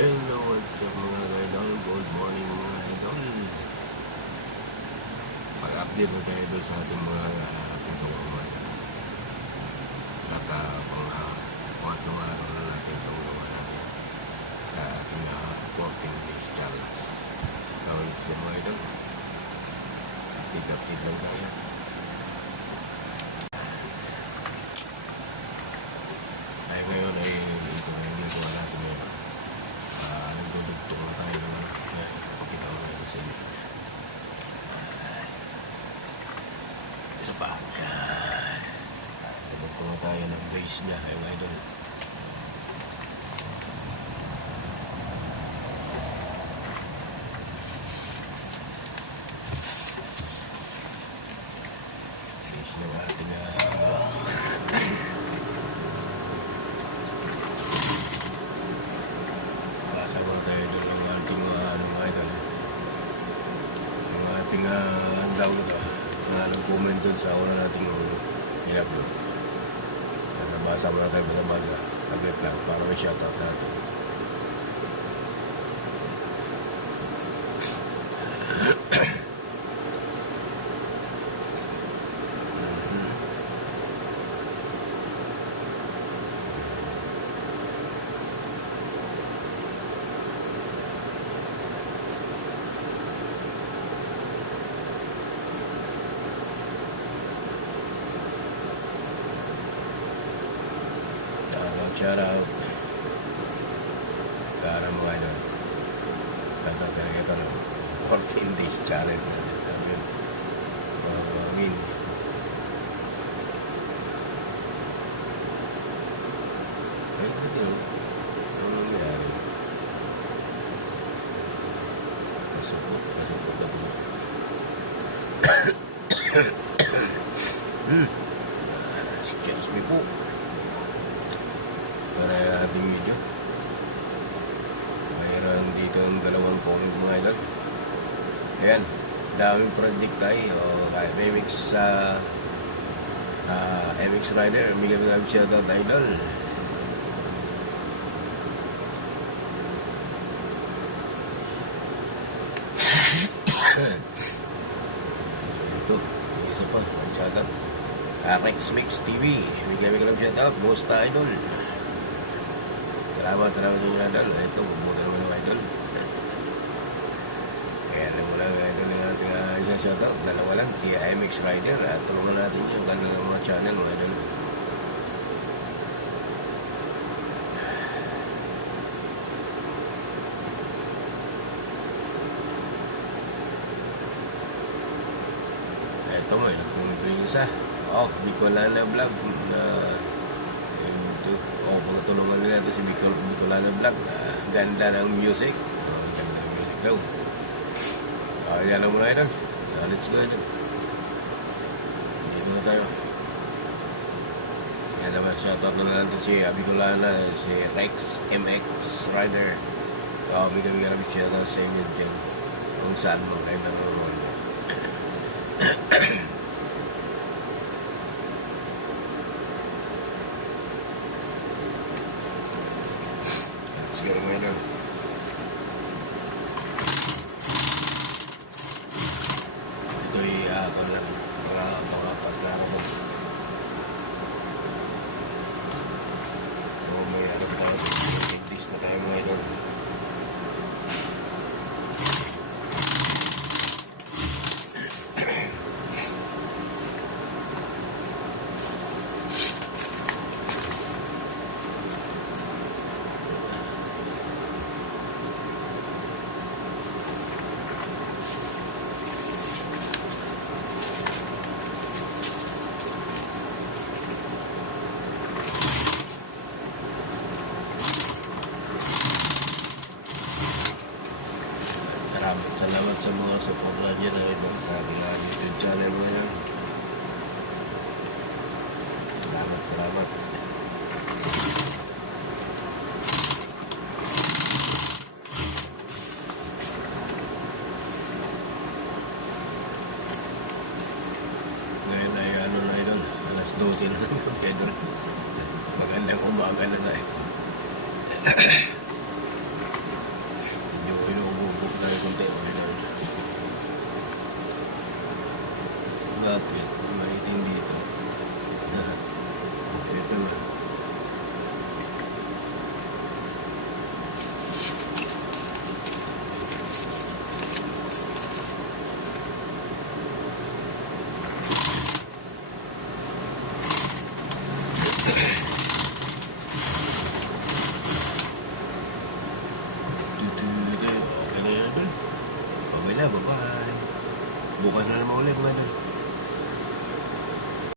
Hello, what's up mga idol? Good morning mga idol. Pag-update na tayo doon sa ating mga ating gawa mga idol. Pangatlong araw na natin itong gawa natin sa ating 14 days challenge. So, let's go mga idol. Update lang tayo. Ay ngayon ay ito na yung ginagawa natin ngayon. Nagdudugtong na tayo naman. Ipapakita ko na sa inyo. Isa pa. Nagdudugtong na tayo ng base niya. Ayun nga idol. Base ng ating sama tayo doon yung ating idol. Yung ating down na anong comment doon sa una natin yung in-upload. Nabasa mo na tayo, nabasa. Agad lang para may shoutout natin. Shout out para mga idol. Kata talaga ito ng 14 days challenge natin sa amin. Amin. Ay, ito. Ano nangyari? Nasupot na pusok. Excuse me po. Para ating video. Mayroon dito ang dalawang point mga idol. Ayan, daming project tayo. MX Rider, bigyan mo namin shoutout idol. Ito, isa pa, shoutout RX Mix TV, bigyan mo namin shoutout, Bosta idol. Salamat sa inyo idol. Ito, bubuta naman yung idol. Kaya alam mo lang idol yung ating isa shoutout. Dalawa lang, si MX Rider. At tulungan natin yung kanilang mga channel mga idol. Ito mo, nagkumento yung isa. Bicolana Vlog na pagtulungan nila ito si Bicolana Vlog. Ganda ng music. Ganda ng music daw. Yan lang muna idol. Let's go idol. Dito na tayo. Yan naman, shoutout na natin si Bicolana, si Rex MX Rider. Bigyan namin shoutout sa inyo dyan. Kung saan mo kayo nanonood. Siguro mo yun. Ito'y ako lang mga paglaro mo. So may tayo. English mo tayo mga idol. Salamat sa mga support na dyan sa aking YouTube channel mo yan. Salamat. Ngayon ay na idol, alas 12 na idol. Magandang umaga na tayo. Yeah, bye-bye. Bukas na naman ulit mga idol.